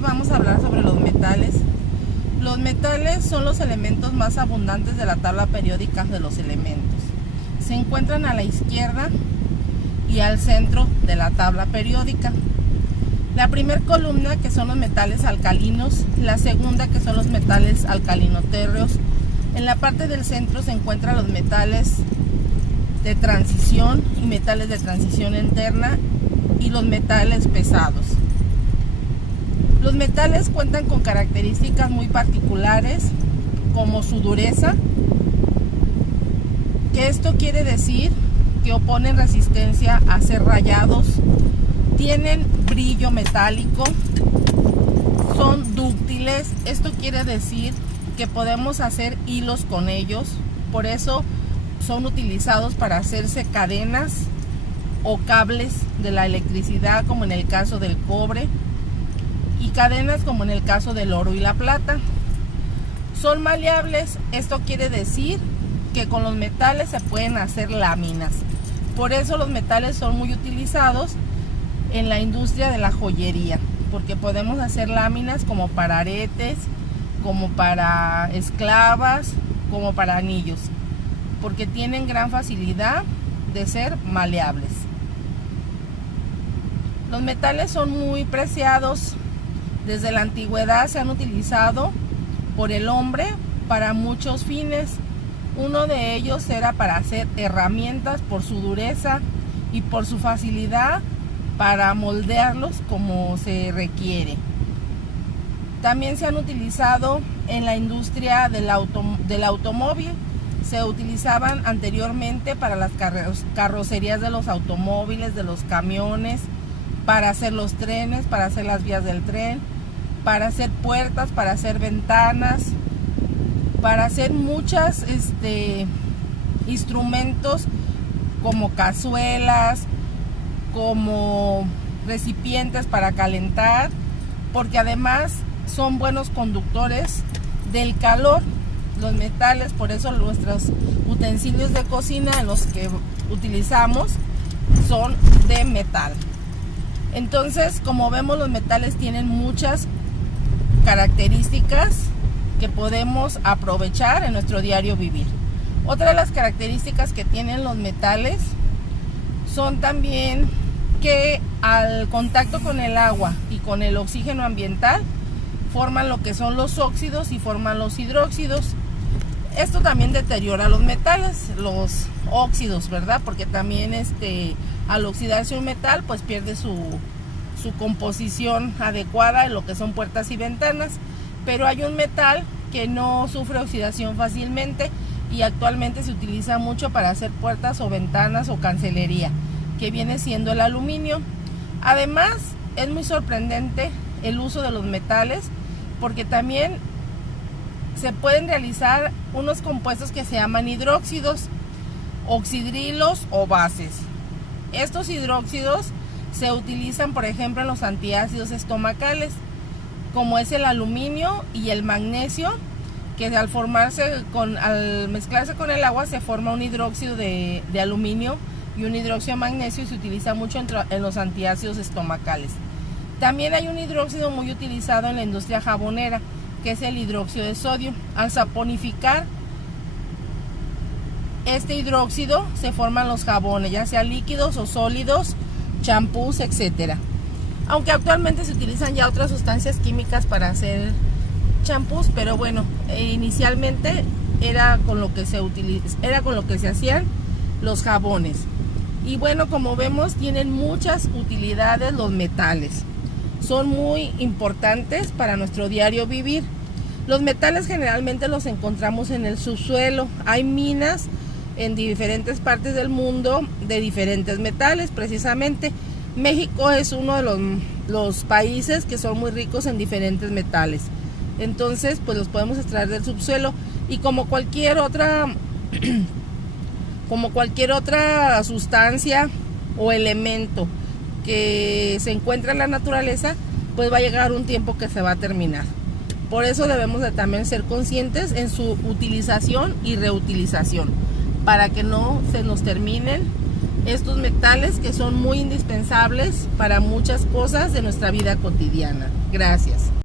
hoy vamos a hablar sobre los metales. Los metales son los elementos más abundantes de la tabla periódica de los elementos. Se encuentran a la izquierda y al centro de la tabla periódica. La primera columna, que son los metales alcalinos, la segunda, que son los metales alcalino-térreos. En la parte del centro se encuentran los metales de transición y metales de transición interna y los metales pesados. Los metales cuentan con características muy particulares, como su dureza, que esto quiere decir que oponen resistencia a ser rayados, tienen brillo metálico, son dúctiles, esto quiere decir que podemos hacer hilos con ellos, por eso son utilizados para hacerse cadenas o cables de la electricidad, como en el caso del cobre, y cadenas como en el caso del oro y la plata. Son maleables, esto quiere decir que con los metales se pueden hacer láminas. Por eso los metales son muy utilizados en la industria de la joyería, porque podemos hacer láminas como para aretes, como para esclavas, como para anillos, porque tienen gran facilidad de ser maleables. Los metales son muy preciados. Desde la antigüedad se han utilizado por el hombre para muchos fines. Uno de ellos era para hacer herramientas por su dureza y por su facilidad para moldearlos como se requiere. También se han utilizado en la industria del automóvil. Se utilizaban anteriormente para las carrocerías de los automóviles, de los camiones, para hacer los trenes, para hacer las vías del tren, para hacer puertas, para hacer ventanas, para hacer muchos instrumentos como cazuelas, como recipientes para calentar, porque además son buenos conductores del calor. Los metales, por eso nuestros utensilios de cocina en los que utilizamos son de metal. Entonces, como vemos, los metales tienen muchas características que podemos aprovechar en nuestro diario vivir. Otra de las características que tienen los metales son también que al contacto con el agua y con el oxígeno ambiental forman lo que son los óxidos y forman los hidróxidos. Esto también deteriora los metales, los óxidos, ¿verdad? Porque también al oxidarse un metal, pues pierde su composición adecuada en lo que son puertas y ventanas. Pero hay un metal que no sufre oxidación fácilmente y actualmente se utiliza mucho para hacer puertas o ventanas o cancelería, que viene siendo el aluminio. Además, es muy sorprendente el uso de los metales, porque también se pueden realizar unos compuestos que se llaman hidróxidos, oxidrilos o bases. Estos hidróxidos se utilizan, por ejemplo, en los antiácidos estomacales, como es el aluminio y el magnesio, que al mezclarse con el agua se forma un hidróxido de aluminio y un hidróxido de magnesio, y se utiliza mucho en los antiácidos estomacales. También hay un hidróxido muy utilizado en la industria jabonera, que es el hidróxido de sodio. Al saponificar este hidróxido se forman los jabones, ya sea líquidos o sólidos, champús, etcétera. Aunque actualmente se utilizan ya otras sustancias químicas para hacer champús, pero bueno, inicialmente era con lo que se hacían los jabones. Y bueno, como vemos, tienen muchas utilidades los metales. Son muy importantes para nuestro diario vivir. Los metales generalmente los encontramos en el subsuelo. Hay minas en diferentes partes del mundo de diferentes metales. Precisamente México es uno de los países que son muy ricos en diferentes metales. Entonces, pues los podemos extraer del subsuelo, y como cualquier otra sustancia o elemento que se encuentra en la naturaleza, pues va a llegar un tiempo que se va a terminar. Por eso debemos de también ser conscientes en su utilización y reutilización, para que no se nos terminen estos metales que son muy indispensables para muchas cosas de nuestra vida cotidiana. Gracias.